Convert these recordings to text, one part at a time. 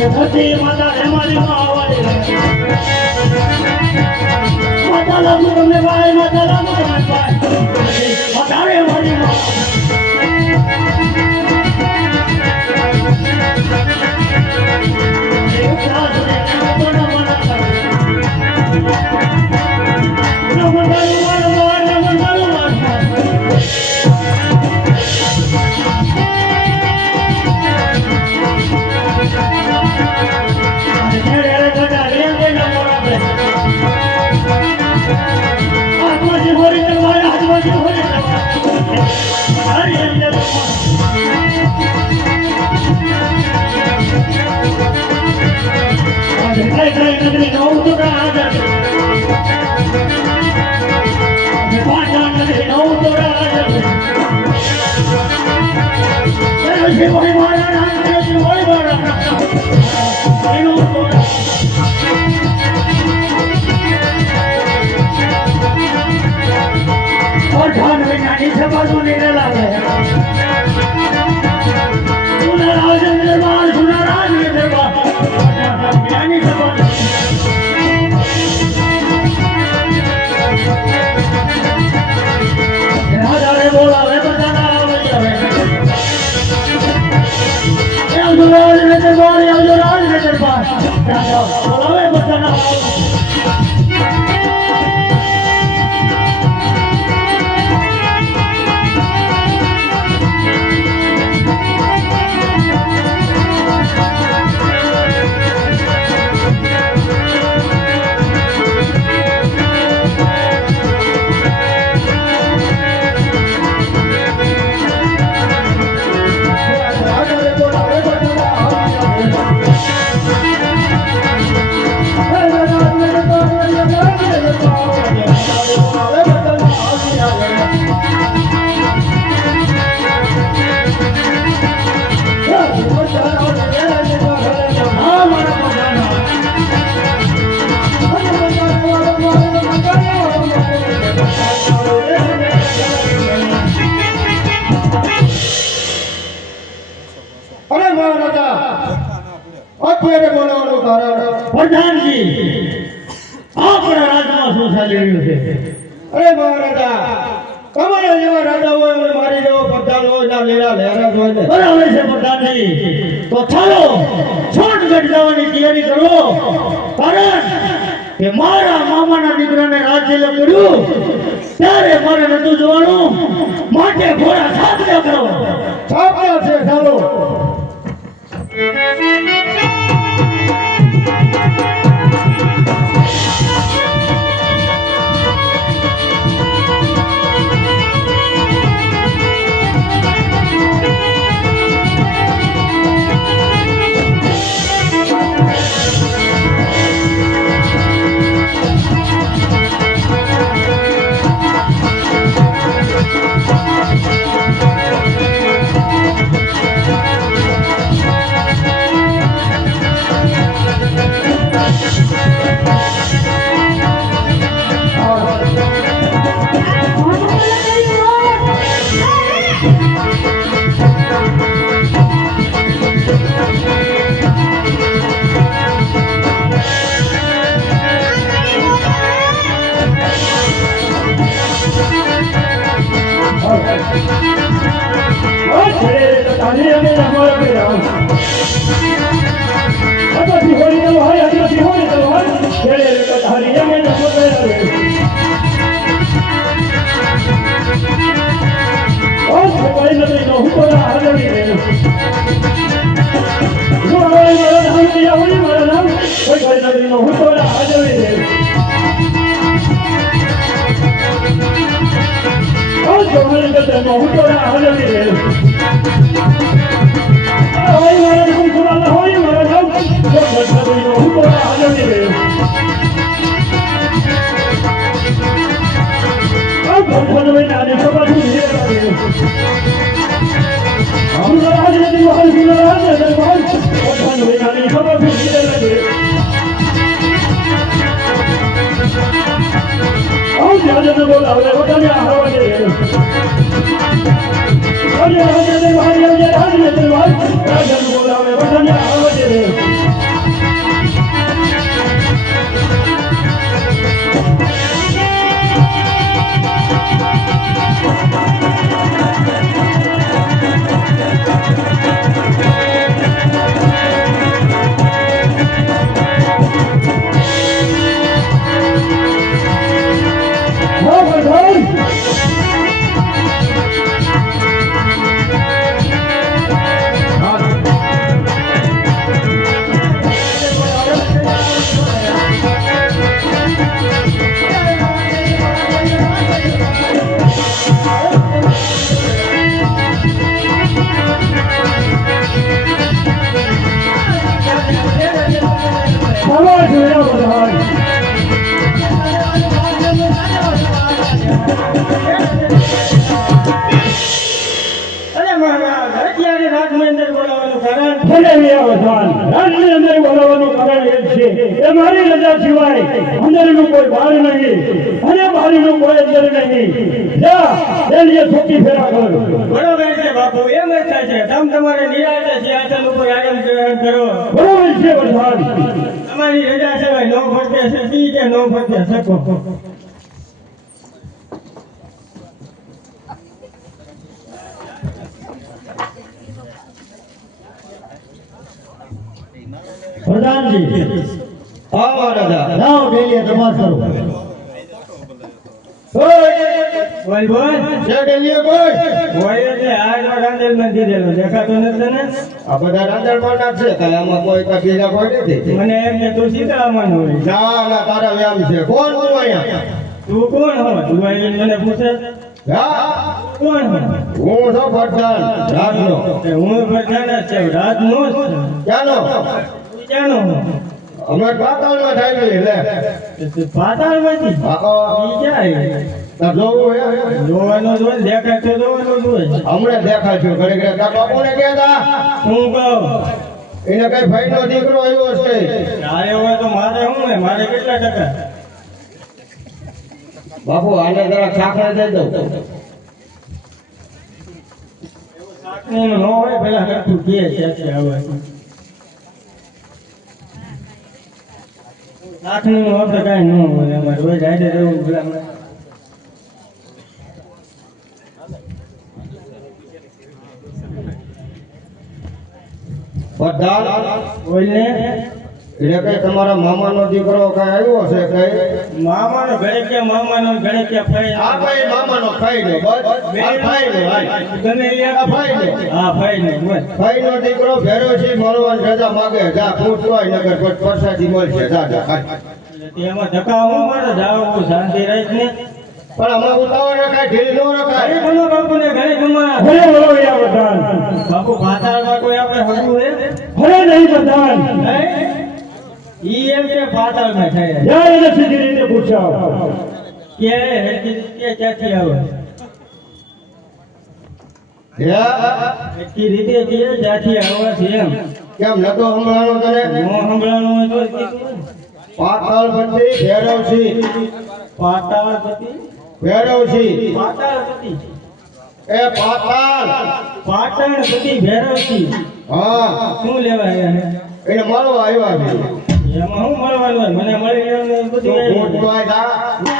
ધરતી માતા હેમાલી માં આવવાની માતા લાગુ તમને ભાઈ માતા લાગુ તમને ભાઈ વધારે મારી માં મારા મામાના દીકરાને રાજ્ય લખ્યું ત્યારે મારે નતું જોવાનું માટે ઘોડા છાપ્યા કરો છાપ્યા છે ચાલો શાબાશ વીરા પ્રધાન અરે મહારાજ અત્યારે રાજની અંદર બોલાવવાનું કારણ ભલે વીરા પ્રધાન રાજની અંદર બોલાવવાનું કારણ એ જ છે એ મારી રજા સિવાય અંદરનું કોઈ બહાર નહીં અને બહારનું કોઈ અંદર નહીં જા રેલીએ છોકી ફેરા કર બરોબર છે બાપુ એમ જ થાય છે તમારે નિરાતે સિંહાસન ઉપર આરામ કરો બરોબર છે પ્રધાન તમારી રજા સિવાય નો ફરતે શકી કે નો ફરતે શકો પ્રધાનજી હા મહારાજા લાવો ડેલીએ તપાસ કરો બોલ બોલ છે ડેલીએ બોલ બોલ એટલે આજનો રાંદેલ માં દીધેલો દેખાતો નથી ને આ બધા રાંધણમાં ના છે કાંઈ આમાં કોઈ કાંઈ બીજા કોઈ નથી મને એમ કે તું સીતારામન હોય ના ના તારા વ્યામ છે કોણ હું અહીંયા તું કોણ હો તું આવીને મને પૂછે હા કોણ હો હું છું પ્રધાન રાજનો કે હું પ્રધાન જ છે રાજનો જ છું ક્યાંનો તું ક્યાંનો હો અમે પાતાળમાં થાય લે પાતાળમાંથી ઈ ક્યાં તાર જોવું હે જોવાનો જ હોય દેખાય તો જોવાનો જ હોય હમણાં દેખાય છે ઘડી ઘડી તાર બાપુને કહેતા શું કહું એને કઈ ભાઈનો દીકરો આવ્યો છે તારે હોય તો મારે શું હોય મારે કેટલા ટકા બાપુ આને જરા સાંકળે દઈ દઉં એનું ન હોય પેલા કરતું કે છે હવે લાખનું હોય તો કાંઈ ન હોય અમારે રોજ હાજર રહેવું પેલા પ્રધાન બોલને એટલે કઈ તમારા મામાનો દીકરો કઈ આવ્યો છે કઈ મામાનો ઘરે કે મામાનો ઘરે કે ફઈ આ ભાઈ મામાનો ખાઈ લો બસ આ ખાઈ લો હાલ. ગમે એ આ ભાઈ લો હા ફઈ ને બોલ ભાઈનો દીકરો ભેરો છે મળવાની રજા માગે જા પૂછતોય નગર પર પ્રસાદી મળશે જા જા હાલ. તેમાં ધક્કા હું મારે જાવ શાંતિ રહીશ ને પણ આમાં ઉતાવળ રખાય ઢીલ નો ઘરે રખાય બોલો બાપુ ને ઘરે ગમા ભલે બોલો વીરા પ્રધાન બાપુ પાતાળમાં કોઈ આપણે હગું હે ભલે નહીં પ્રધાન હે? ઈ એમ કે પાતાળમાં થાય જાય એને સીધી રીતે પૂછાવ કે ક્યાંથી આવે એટલી રીતે કે જ્યાંથી આવે છે એમ કેમ નતો હમણાં તને નો સંભળાનું હોય તો કીધું. પાતાળપતિ ભેરવસિંહ પાતાળપતિ ભેરવસિંહ પાતાળપતિ એ પાતાળ પાટણપતિ ભૈરવસિંહ હા શું લેવા એને એને મળવા આવ્યા છે એમાં શું મળવાનું હોય મને મળી ગયું બધું ઊંટમાં જા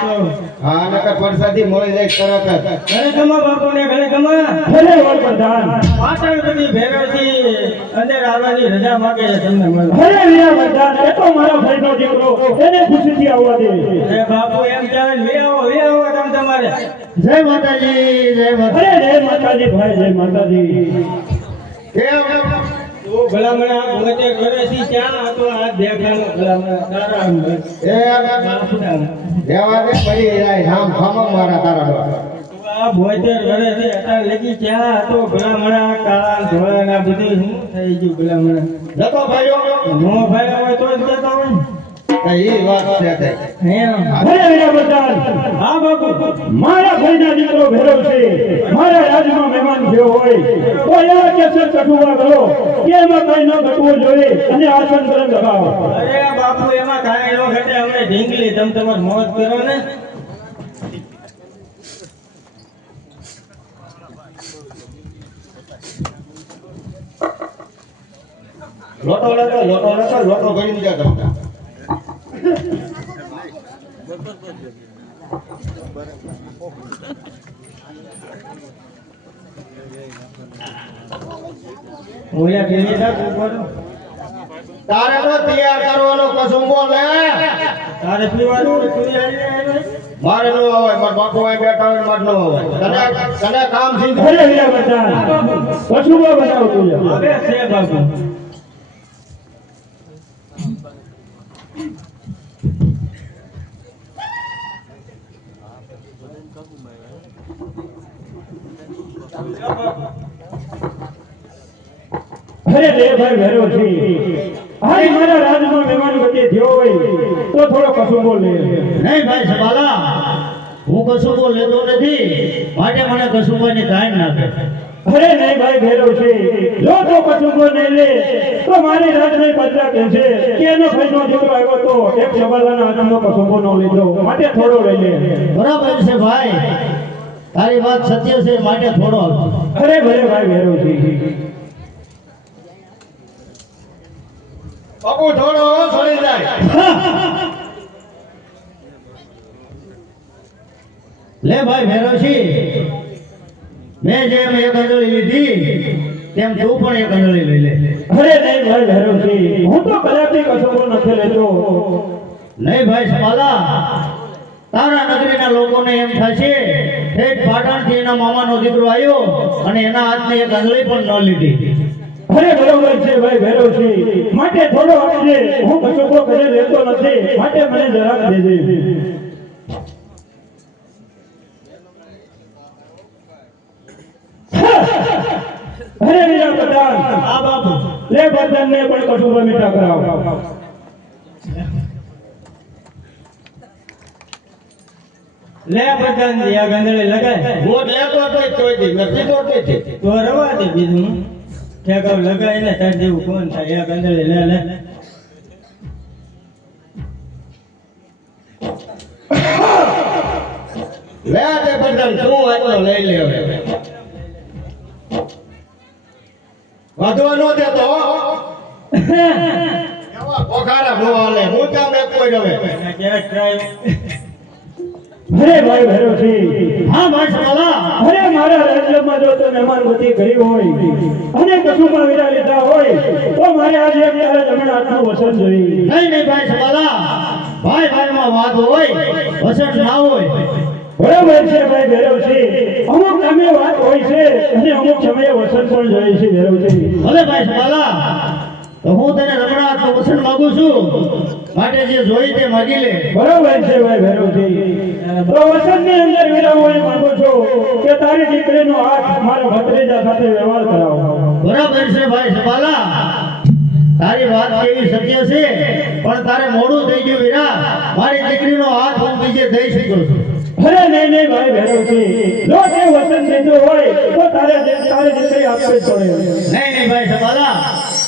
આવી. હા નકર પ્રસાદી મળી જાય તરત જ ઘરે ગમા બાપુ ને ઘરે ગમા ભલે બોલ પ્રધાન પાટણપતિ ભૈરવસિંહ અંદર આવવાની રજા માંગે છે તમને મળવા ભલે વીરા પ્રધાન એ તો મારા ભાઈનો દીકરો એને ખુશીથી આવવા દે એ બાપુ એમ કહેવાય વે આવો તમે તમારે જય માતાજી જય માતા જય માતાજી ભાઈ જય માતાજી કેમ તું ભલામણા ભગતે કરે છે ક્યાં હતો આ દેખાનો ભલામણા તારા અંદર એ બાપુના. દેવા દે પડી જાય નામ ખામક મારા તારા દ્વારા. તું આ ભોયતે કરે છે અત્યારે લગી ક્યાં હતો ભલામણા કાળા ધોળા ના બધું શું થઈ ગયું ભલામણા જતો ભાઈઓ નો ભાઈ હોય તો જ કહેતા હોય ને. એ વાત છે તે. એમ. ભલે વીરા પ્રધાન હા બાપુ મારા ભાઈના દીકરો ભેરવ છે મારા રાજમાં મહેમાન થયો હોય તો એવા કેસર કટુવા કરો કે એમાં કઈ ન ઘટવું જોઈએ અને આસન પર લગાવો અરે બાપુ એમાં કાંઈ નો ઘટે અમને ઢીંગલી તમે તમારે મોજ કરો ને લોટો ભરી દીધા તમે. ઓલા પેલી ના ઉપર તારે તો તૈયાર કરવાનો કસુંબો લે તારે પીવાનું હોય તું આવી જાય મારે નો આવે મારા બાપુ અહીં બેઠા હોય મારે નો આવે તને કામ સીધું ભલે વીરા પ્રધાન કસુબો બનાવો તું હવે છે બાપુ અરે રે ભાઈ ભેરો છે હારી મારા રાજમાં મહેમાન ગતિ જે થયો હોય તો થોડો કસુંબો લે. નહીં ભાઈ સવાલા, હું કસુંબો લેતો નથી, માટે મને કસુંબાની કાંઈ નાખે. અરે નહીં ભાઈ ભેરવશે, જો તો કસુંબો નહીં લે તો મારી રાત નહીં બદલા કહેશે કે એનો ભાઈનો દીકરો આવ્યો તો એક સવાલાના હાથનો કસુંબો ન લીધો, માટે થોડો લઈ લે. બરાબર છે ભાઈ, તારી વાત સત્ય છે, માટે થોડો આપજો. અરે ભલે ભાઈ ભેરવશે. બાપુ થોડો છોડી જાય. લે ભાઈ ભેરવશી, મેં જેમ એક અંજળી લીધી તેમ તું પણ એક અંજળી લઈ લે. અરે નહીં ભાઈ ભેરવશે, હું તો કદાપી કસુંબો નથી લેતો. નહીં ભાઈ સવાલા, તારા નગરીના લોકોને એમ થશે ઠેઠ પાટણથી એના મામાનો દીકરો આવ્યો અને એના હાથની એક અંજળી પણ ન લીધી. અરે બરોબર છે ભાઈ ભેરવશે, માટે થોડો આપજે, હું કસુંબો ઘરે લેતો નથી, માટે મને જરાક દેજે. અરે વીરા પ્રધાન, આ બાપુ લે પ્રધાનને પણ કસુંબો મીઠા કરાવો. લે પ્રધાનજી આ ગંધળે લગાય હું લેતો હતો તોય દી મેં પીધો નથી. તો રવા દે બીજું ઠેકાવ લગાઈને તાર જેવું કોણ થાય આ ગંધળે લે લે. લે તે બદલ તું આટલો લઈ લે હવે. વધવા નો દેતો હો. એવા પોખારા મોવાલે હું કામ એક કોઈ રવે. ક્યારેક ટ્રાય અરે ભાઈ ભેરવશે, હા ભાઈ સવાલા, અરે મારા રાજ્યમાં જો તો મહેમાનગતિ કરી હોય અને કસુંબા વીરા લીધા હોય તો મારે આજે ત્યારે જમણ હાથનું વસન જોઈએ. નહીં ભાઈ સવાલા, ભાઈ ભાઈમાં વાત હોય, વસન ના હોય. બરાબર છે ભાઈ ભેરવશે, અમુક નામે વાત હોય છે અને અમુક સમયે વસન પણ જોઈએ છે ભેરવશે. ભલે ભાઈ સવાલા, તો હું તને રમણાનું વસન માંગુ છું, માટે જે જોઈ તે માગી લે. બરાબર છે ભાઈ ભેરવશે, તો વસનની અંદર વીરા હું એ માંગુ છું કે તારી દીકરીનો હાથ મારા ભત્રીજા સાથે વ્યવહાર કરાવો. બરાબર છે ભાઈ સવાલા, તારી વાત કેવી સત્ય છે, પણ તારે મોડું થઈ ગયું વીરા, મારી દીકરીનો હાથ હું બીજે દઈ શકું છું. અરે નહીં નહીં ભાઈ ભેરવશે, જો તે વસન દીધું હોય તો તારી દીકરી આપવી જ પડે. નહીં ભાઈ સવાલા,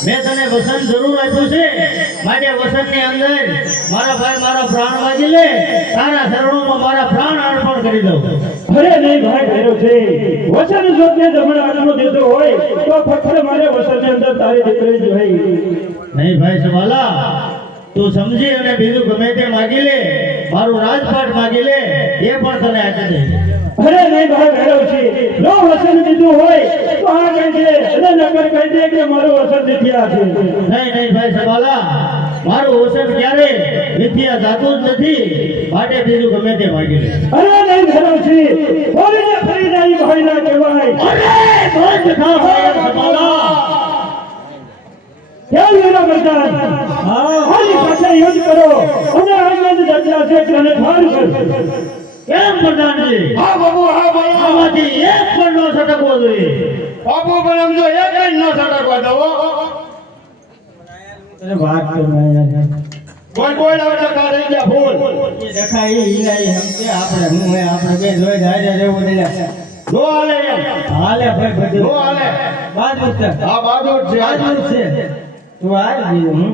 મેં તને વસન જરૂર આપ્યું છે, માટે વસનની અંદર મારા ભાઈ મારા પ્રાણ માગી લે, તારા શરણોમાં મારા પ્રાણ અર્પણ કરી દઉં. અરે નહીં ભાઈ ભેરવશે, વસન જો તે જમણ હાથનું દીધું હોય તો ફક્ત મારે વસનની અંદર તારી દીકરી જ હોય. નહીં ભાઈ સવાલા, તું સમજી અને બીજું ગમે તે માગી લે, મારું રાજપાટ માગી લે, એ પણ તને આપી દઈશ. અરે નહીં ભાઈ ભેરવશે, જો વસન દીધું હોય તો આ કહી દે અને નકર કહી દે કે મારું વસન દીધ્યા છે. નહીં ભાઈ સવાલા, મારું વસન ક્યારે મિથ્યા જાતું જ નથી, માટે બીજું ગમે તે માગી લે. અરે નહીં ભેરવશે, બોલીને ફરી જાય ભાઈ ના કહેવાય. અરે બંધ થા ભાઈ સવાલા. કેમ વીરા પ્રધાન, મારી સાથે યુદ્ધ કરો અને આનંદ દર્જા છે તેને ઠાર કર. કેમ પ્રધાનજી? હા બાપુ હા બોલો. આમાંથી એક પણ ન સટકવો જોઈએ. બાપુ પણ એમ જો એક જ ન સટકવા દો. તને વાત તો નહીં કોઈ કોઈ ના એટલે કાઢી ગયા ફૂલ. એ દેખાય એ ઈલાઈ સમજે આપણે હું હે આપણે બે જોઈ જાય રહેવું દે. નો હાલે એમ. હાલે ભાઈ બધું નો હાલે. બાદ મુકતા હા બાજુ જ છે. બાદ છે તું હાલ બીજું હું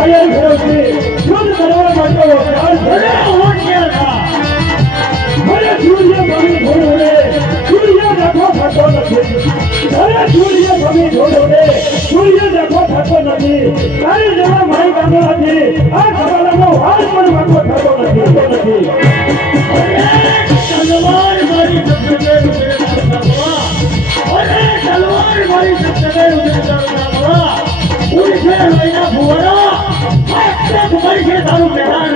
કાયર ફેરવશે યુદ્ધ કરવા માટે હોશિયાર અરે હોશિયાર થા. મને સૂર્ય ભમી ધોળે સૂર્ય દેખો થતો નથી અરે સૂર્ય ભમી ધોળે સૂર્ય દેખો થતો નથી તારી જેવા મારી કામો નથી આ સવાલનો હાલ પણ વાતો થતો નથી અરે તલવાર મારી સત્સંગે ઉતરે તારા. અરે તલવાર મારી સત્સંગે ઉતરે તારા. ઉડશે લઈના ફુવારા આટલે ખબર છે તારું મેદાન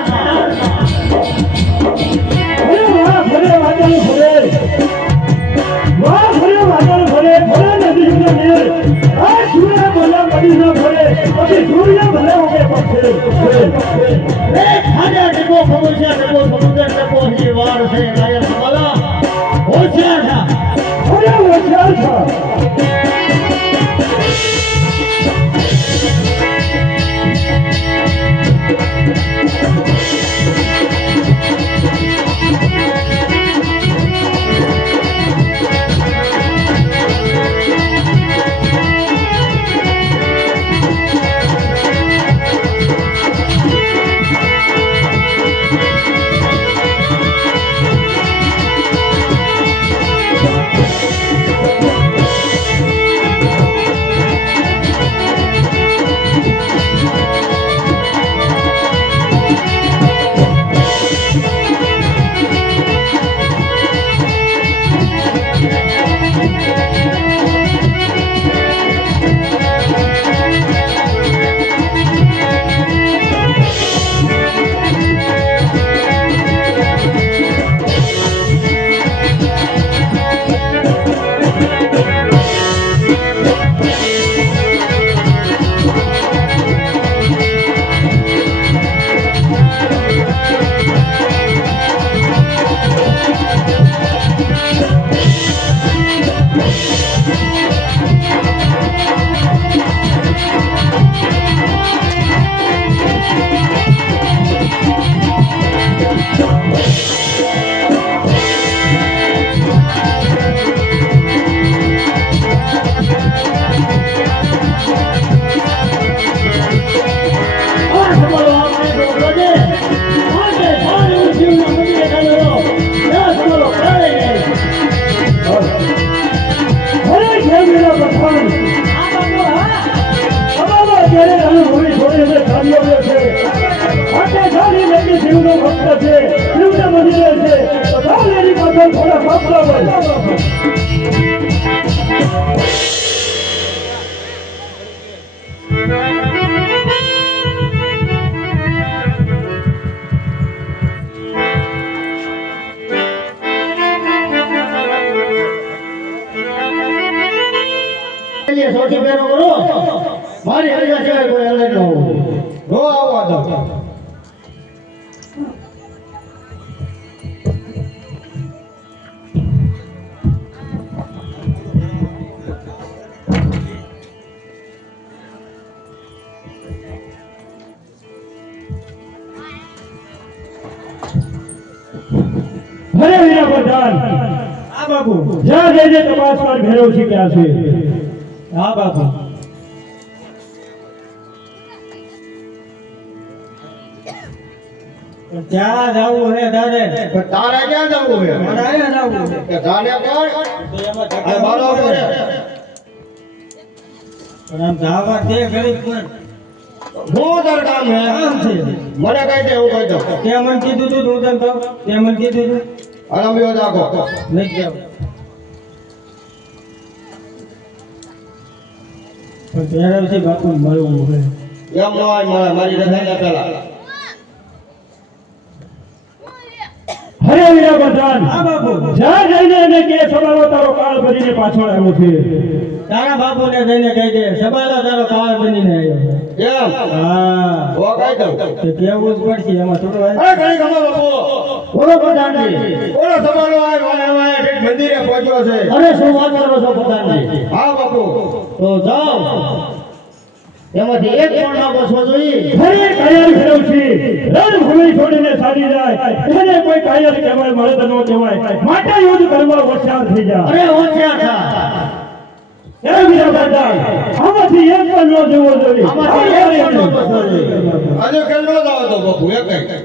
અરે વાહ ભલે વાદળ ભલે વાહ ભલે વાદળ ભલે ભલે નદી નીર આ સૂર્ય ભલે પડી ન ભલે પછી સૂર્ય ભલે ઉગે પડશે રે ખાજા ડેપો ખમોશિયા ડેપો સમુદ્ર ડેપો હી વાર છે કાયર સવાલા હોશિયાર થા. અરે હોશિયાર થા સોટી પેરો કરો મારી હરિયા સિવાય કોઈ અલગ ન હોય. નો આવવા દો અરે વીરા પ્રધાન હા બાપુ. જ્યાં જઈને તપાસ કર ભેરવ છે ક્યાં છે હા બાપુ. પણ ત્યાં જાવું હે તારે. પણ તારે ક્યાં જવું છે મારે અહીંયા જાવું છે. કે જાને કોણ તો એમાં આ ધક્કા બાળો પડે. કરે પણ આમ ધાવા તે ગરીબ પણ હું તાર કામ હે કામ છે. મને કઈ દે હું કહી દઉં તે મને કીધું તું હું તને કહું. તે મને કીધું તું અલંબીઓ જાગો નથી જાવ. પણ પહેરવથી બાપુ મળવું હોય. એમ ન હોય મળે મારી રજાઈને પેલા અરે વીરા પ્રધાન હા બાપુ. જ્યાં જઈને એને કે સવાલો તારો કાળ ભરીને પાછળ આવ્યો છે તારા બાપુને જઈને કહી દે સબાલો તારો કાળ બનીને આવ્યો. એમ હા હું કહી દઉં તે કેવું જ પડશે એમાં થોડું અરે કઈ ગમો બાપુ બોલો પ્રધાનજી. ઓલો સવાલો આય વાય વાય ઠેઠ મંદિરે પહોંચ્યો છે અરે શું વાત કરો છો પ્રધાનજી. હા બાપુ તો જાઓ એમાંથી એક પણ ના બસવો જોઈએ. અરે કાયર ફેરવ છે રણભૂમિ છોડીને સારી જાય એને કોઈ કાયર કહેવાય મળે તો ન કહેવાય માટે યુદ્ધ કરવા હોશિયાર થઈ જા અરે હોશિયાર થા. એ વીરા પ્રધાન આમાંથી એક પણ ન જવો જોઈએ આમાંથી એક પણ ન બચવો જોઈએ. આજે કેમ ન જાવ તો બાપુ એક કઈ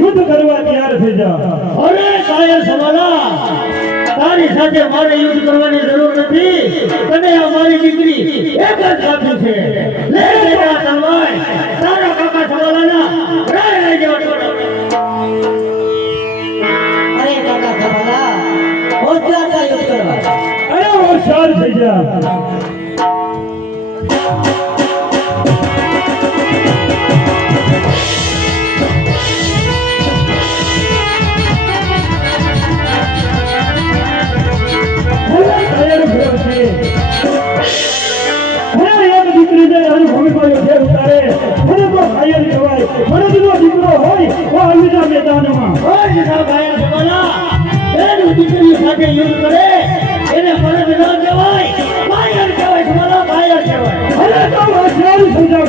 યુદ્ધ કરવા તૈયાર થઈ જા. અરે કાયર સમાલા, તારી સાથે મારે યુદ્ધ કરવાની જરૂર નથી. તને આ મારી દીકરી એક જ કાફી છે. લે બેટા તલવાર, તારા કાકા સમાલાના રાય રાય જેવા ટોળા. અરે કાકા સવાલા હોશિયાર થા યુદ્ધ કરવા. અરે હોશિયાર થઈ જા. મેદાનમાં ઓય જેઠા કાયર સમાલા, બેન દીકરી સાથે યુદ્ધ કરે એને મરદ ન કહેવાય, કાયર કહેવાય. સમાલા કાયર કહેવાય. અરે તો હોશિયાર થઈ જા.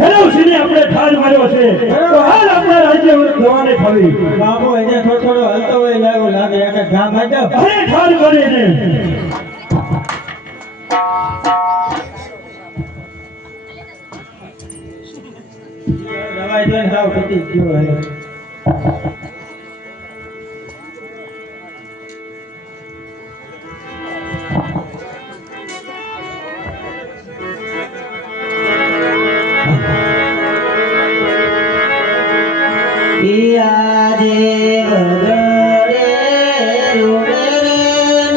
હેલોસિને આપણે ઠાર માર્યો છે તો હાલ આપણા રાજ્ય જવાને થવી. બાબુ એને થોડો થોડો હલતો હોય લાગુ લાગે એક ગામ આજો. અરે ઠાર કરીને દવાઈ લઈને સાવ પતી ગયો હવે. ઈયા દેવ ગરે રૂડે રે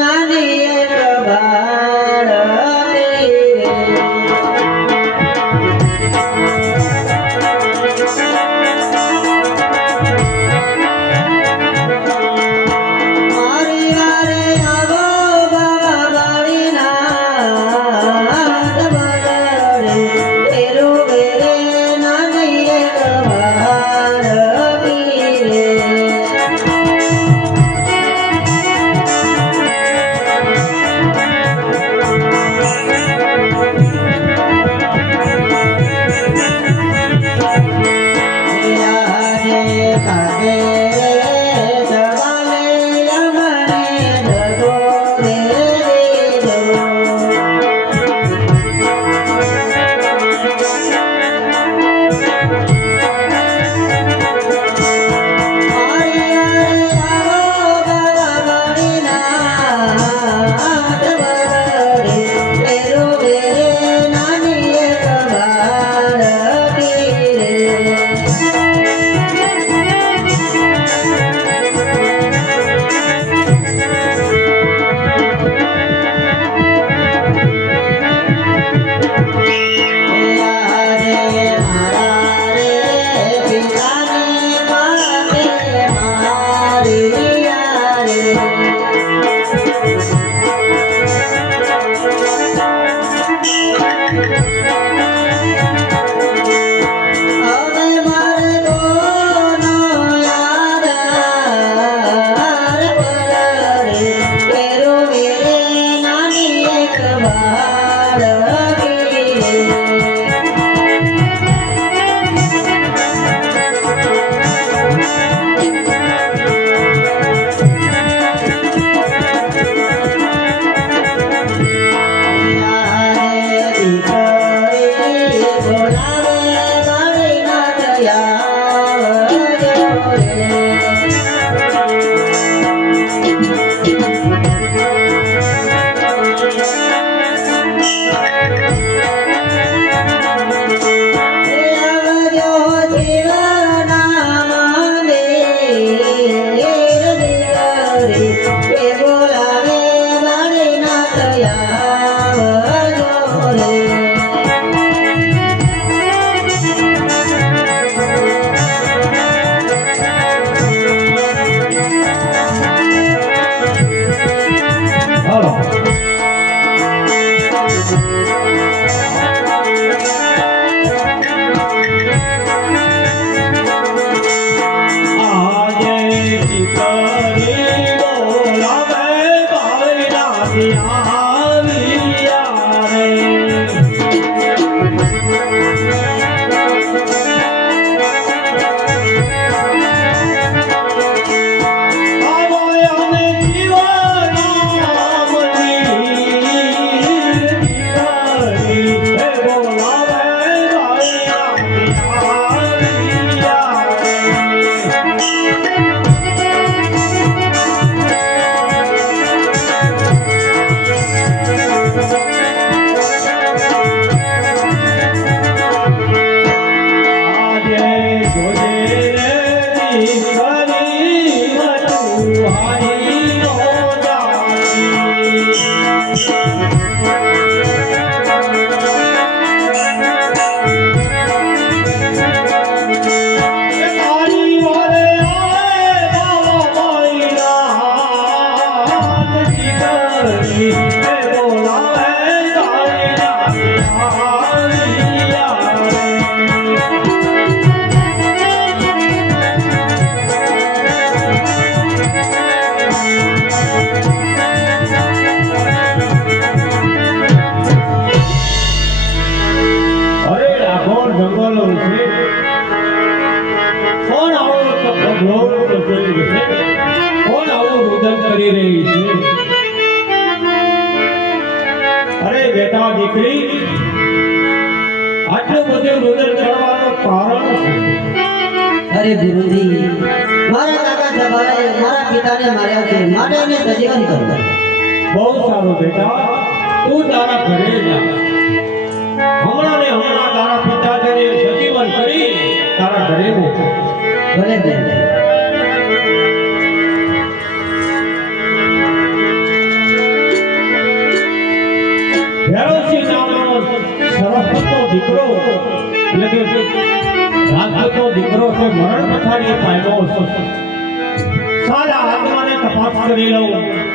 નાની એક બાળ રે. સંભળો છે કોણ આવો તો પ્રભોર તો જોઈ છે કોણ આવો રુદન કરી રહી છે અરે બેટા દીકરી આટલું બધું રુદન કરવાનું કારણ શું અરે ગુરુજી મારા કાકા જબાએ મારા પિતાને માર્યા છે માટે એને સજીવન કરો બહુ સારું બેટા તું તારા ઘરે જા હમણાં ને હમણાં તારા પિતાજીને સજીવન કરી તારા ઘરે મોકલ ભલે ભલે ભેરવસિંહ નામનો સરસ્વતનો દીકરો એટલે કે રાજપૂતનો દીકરો છે મરણ પથારીએ પામ્યો છે સારા આત્માને તપાસ કરી લઉં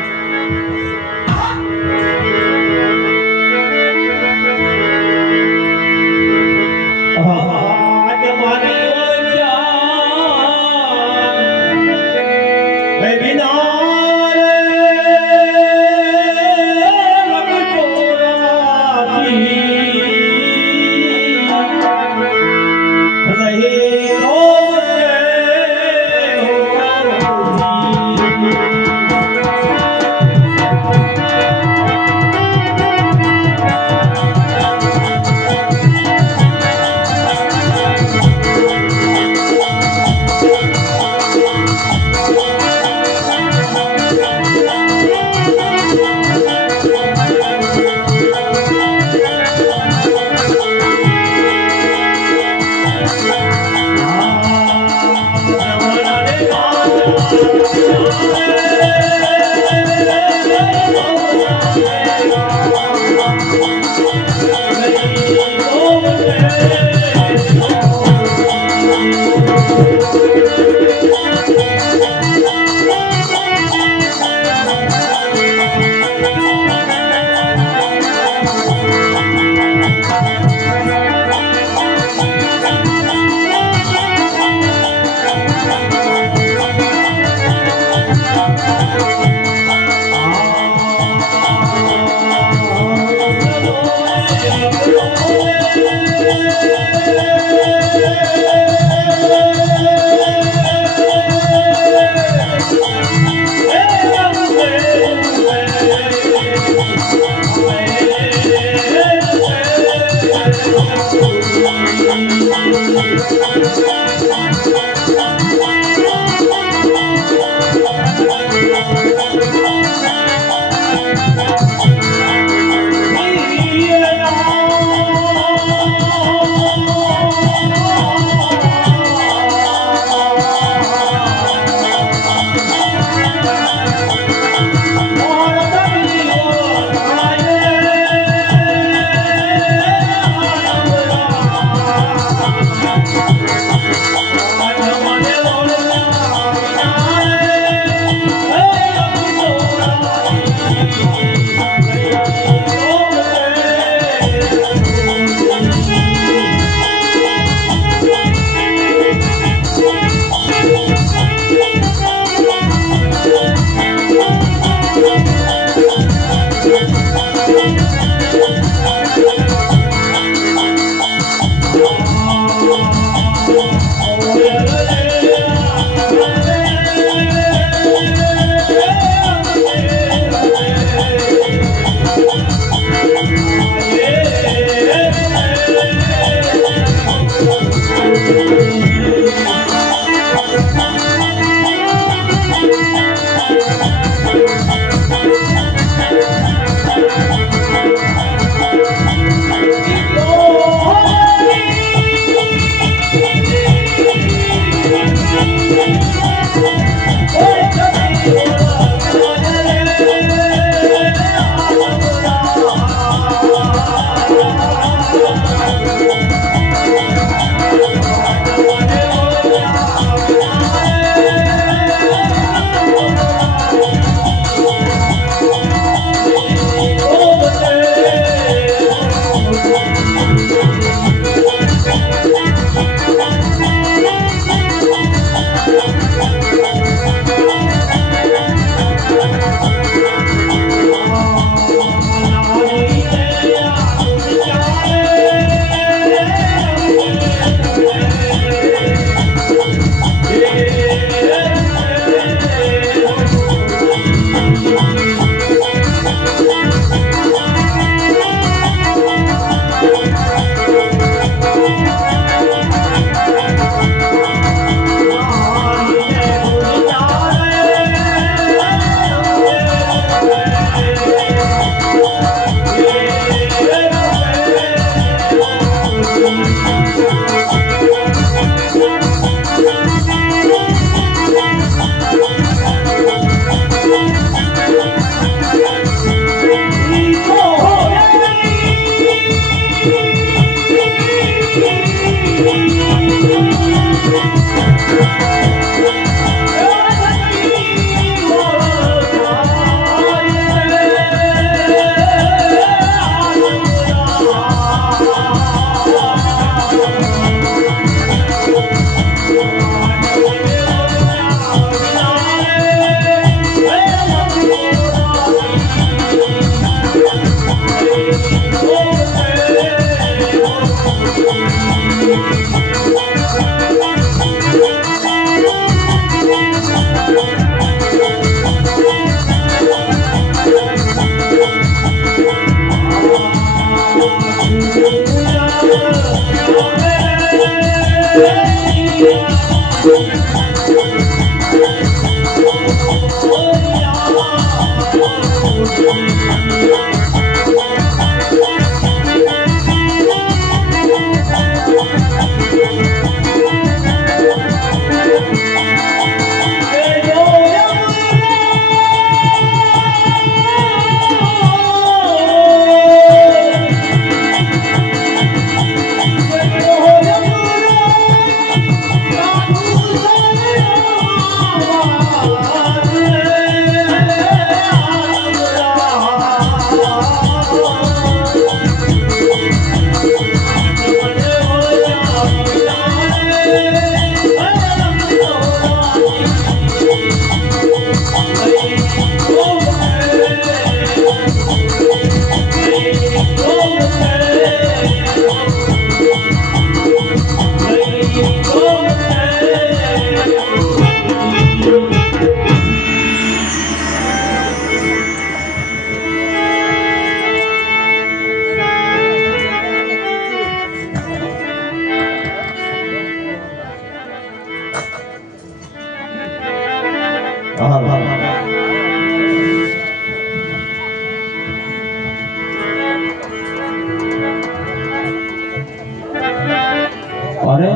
અરે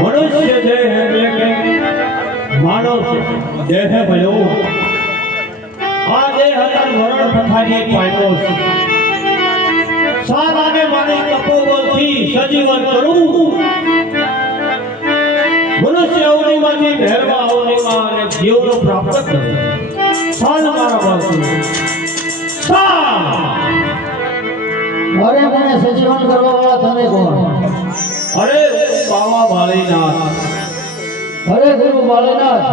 મનુષ્ય દેહ એટલે કે માનવ દેહ ભયો આ દેહ હજાર વરણ પથારી પામ્યો છે સારાને મારી તપોબળથી સજીવન કરું મનુષ્ય અવનીમાંથી ભેરવા અવનીમાં અને જીવનો પ્રાપ્ત કરું સાલ મારા બાપુ સાલ અરે મને સજીવન કરવા વાળા તમે કોણ? અરે બાવા વાલીનાથ અરે ગુરુ બાળનાથ,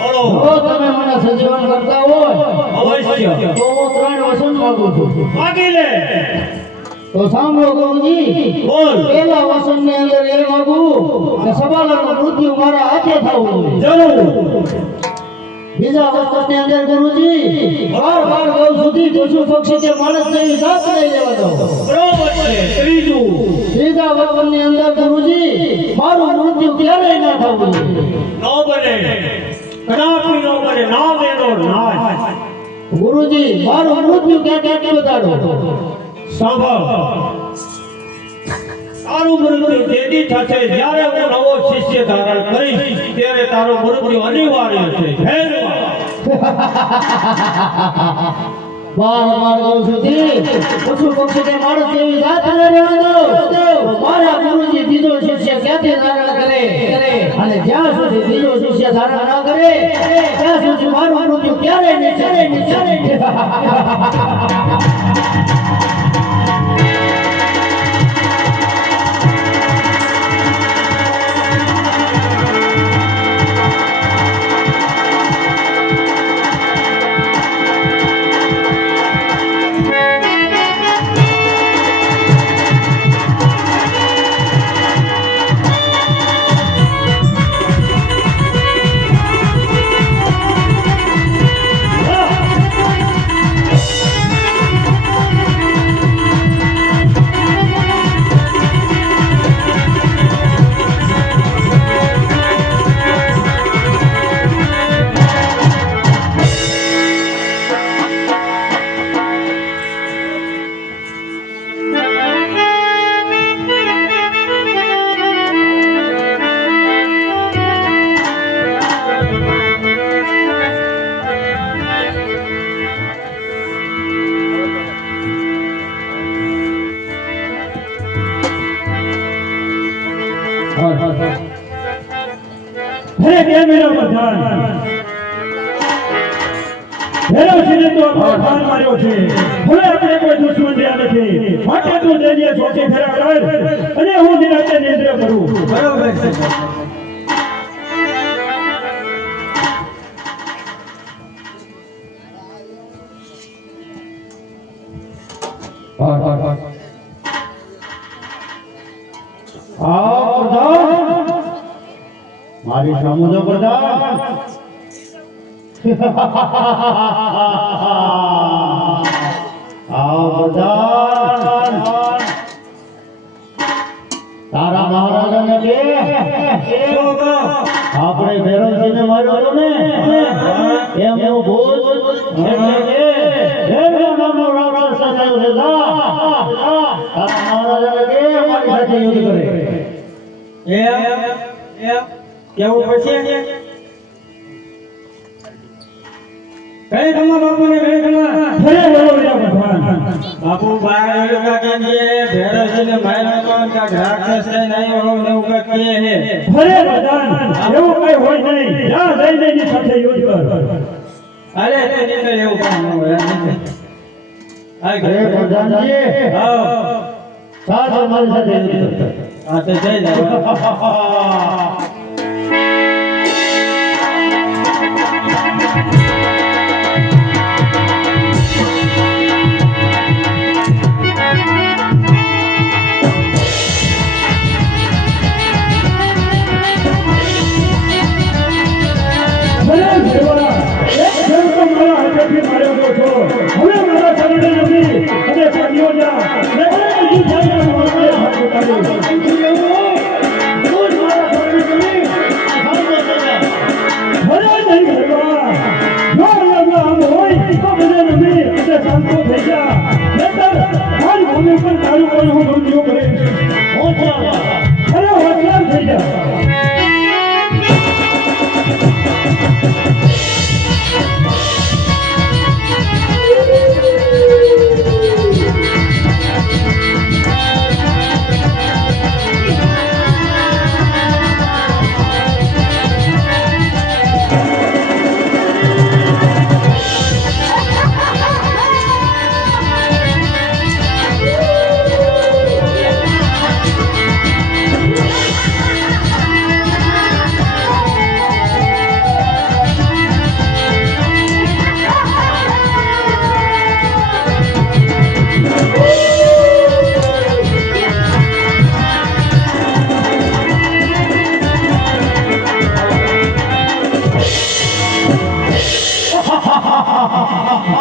બોલો જો તમે મને સજીવન કરતા હોય અવશ્ય તો હું 3 વચન માંગુ છું. માગી લે તો સાંભળો ગુરુજી. બોલ પહેલા વચનની અંદર એ માંગુ કે સબાલાનું મૃત્યુ મારા હાથે થવું જોઈએ. જરૂર બીજા વચનની અંદર ગુરુજી બાર ગૌ સુધી પશુ પક્ષી કે માણસ જેવી જાત નહીં લેવા દો. બરોબર છે ત્રીજું ત્રીજા વચનની અંદર ગુરુજી મારું મૃત્યુ ક્યારેય ના થવું જોઈએ. નો બને કદાપી નો બને ના વેનો નાશ ગુરુજી મારું મૃત્યુ ક્યાં બતાડો. સાંભળ તારું મૃત્યુ તેથી થશે જ્યારે હું નવો શિષ્ય ધારણ કરીશ ત્યારે તારું મૃત્યુ અનિવાર્ય છે ભેરવા બાર ગૌ સુધી પશુ પક્ષી કે માણસ જેવી જાત ન રહેવા દો. મારા ગુરુજી બીજો શિષ્ય ક્યાંથી ધારણ કરે અને જ્યાં સુધી બીજો શિષ્ય ધારણ ન કરે ત્યાં સુધી મારું મૃત્યુ ક્યારેય નહીં હે કેમેરા પ્રધાન ભેરવસિંહે તો આપણો ઠાર માર્યો છે. હવે આપણે કોઈ દુશ્મન રહ્યા નથી. માટે તું જઈએ સોચી ફેરા કર અને હું નિરાતે નિદ્રા કરું. બરોબર છે આવો પ્રધાન મારી સામુ જો પ્રધાન આવો પ્રધાન તારા મહારાજાને કે આપણે ભેરવજીને માર્યો હતો ને એમનો ભૂત એટલે કે ભેરવ નામનો રાક્ષસ થયો છે તારા મહારાજાને કે અમારી સાથે યુદ્ધ કરે કેવું પડશે કઈ તમારા બાપુને કઈ તમારા ફરે બોલો બીજા ભગવાન બાપુ બહાર એવા કે ભેરવજીને માર્યો તો કાક રાક્ષસ છે નહીં ઓળો ને એવું કાક કહે છે ફરે ભગવાન એવું કઈ હોય નહીં જ્યાં જઈને એની સાથે યુદ્ધ કર અરે તે નીકળે એવું કામ ન હોય આ હે પ્રધાનજી હા સાથ અમારી સાથે યુદ્ધ કરે આ તો જઈ જાવ ભલે ભેરવા, એક ખેલ તો મારા હાથેથી માર્યો છો હવે મારા શરણે નથી અને કર્યો જા ને બીજી જાયના મોઢે હાથ ઉતાર્યો. ભલે નહીં ભેરવા, જો અહીંયા આમ હોય તો મને નમી અને શાંતો થઈ જા નહીંતર આજ ભૂમિ પર તારું કોઈ હું મૃત્યુ કરીશ. અરે હોશિયાર થઈ જા.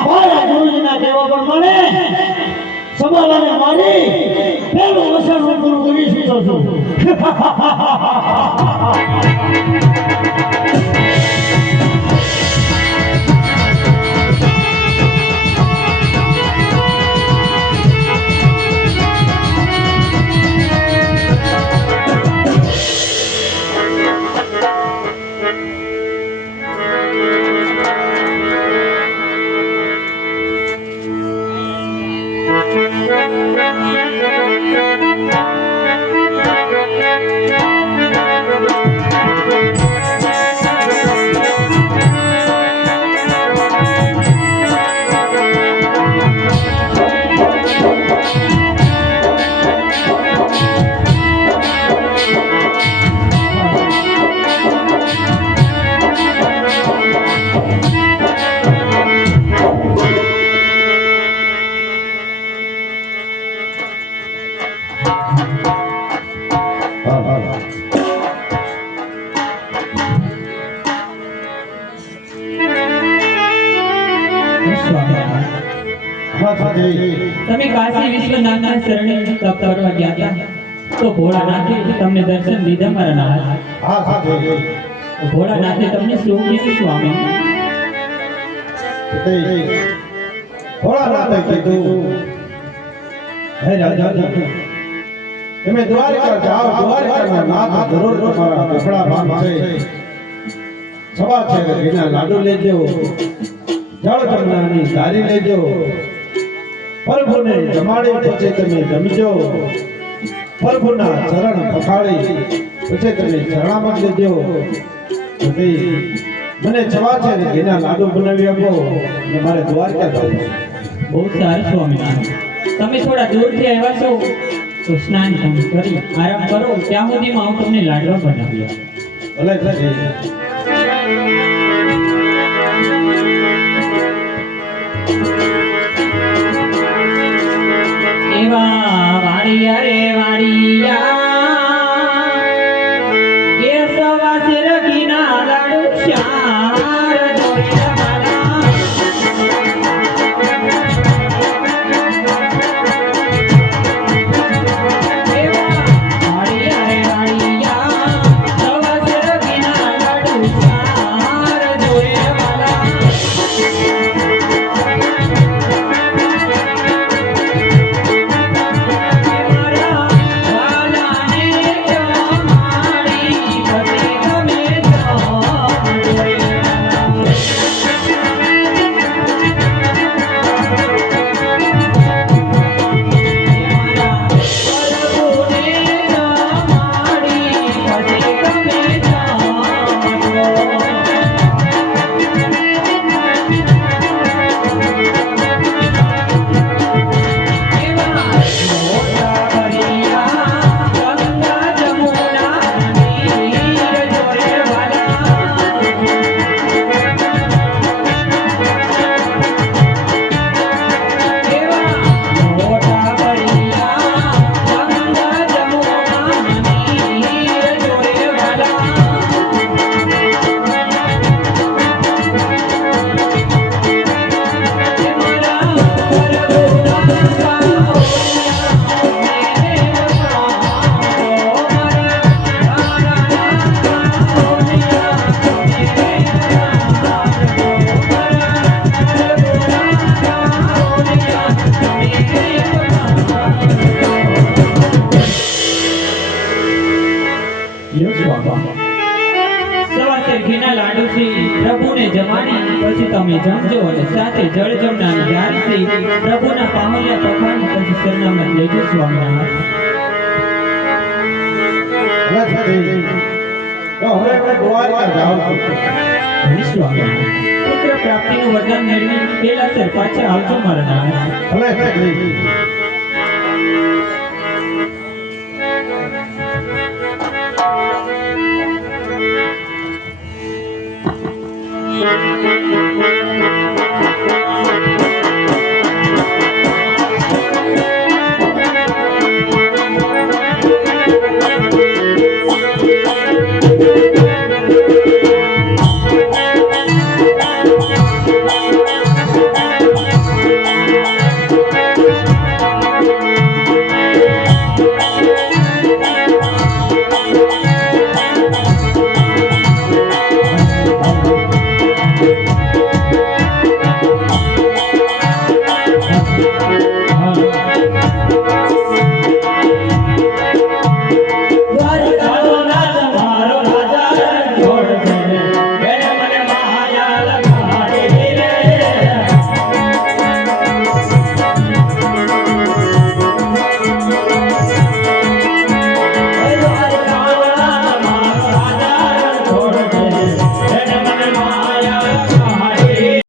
મારા ગુરુજીના કહેવા પ્રમાણે સવાલાને મારી પેલું વસન હું પૂરું કરી શકું છું તમે કાશી વિશ્વનાથના શરણે તપ કરવા ગયા હતા તો ભોળાનાથે તમને દર્શન દીધા મારા નાથ. ભોળાનાથે તમને શું કીધું સ્વામી? ભોળાનાથે કીધું હે રાજા તમે દ્વારકા જાઓ દ્વારકાના નાથ જરૂર તમારા કપડા ભાગ છે સવા છે કે ઘીના લાડુ લેજો જળ જમનાની ધારી લેજો પ્રભુને જમાડી પછી તમે જમજો પ્રભુના ચરણ પખાળી પછી તમે ચરણામત લેજો પછી મને સવા છે કે ઘીના લાડુ બનાવી આપો અને મારે દ્વારકા જવું છે. બહુ સારું સ્વામિનારાયણ. તમે થોડા દૂરથી આવ્યા છો તો સ્નાન તમે કરી આરામ કરો ત્યાં સુધીમાં હું તમને લાડવા બનાવી આપું. ભલે થશે એવા વાડિયા રે વાડિયા ઘીના લાડુથી પ્રભુને જમાડી પછી તમે જમજો અને સાથે જળ જમનાની જાળથી પ્રભુના પામલ્યા પખાડી પછી સરનામત લેજો સ્વામિનારાયણ. તો હવે અમે દ્વારકા જાઉં છું. હરી સ્વામિનારાયણ. પુત્ર પ્રાપ્તિનું વરદાન મેળવી પેલા સર પાછા આવજો મારા નાથ. ભલે સગડી.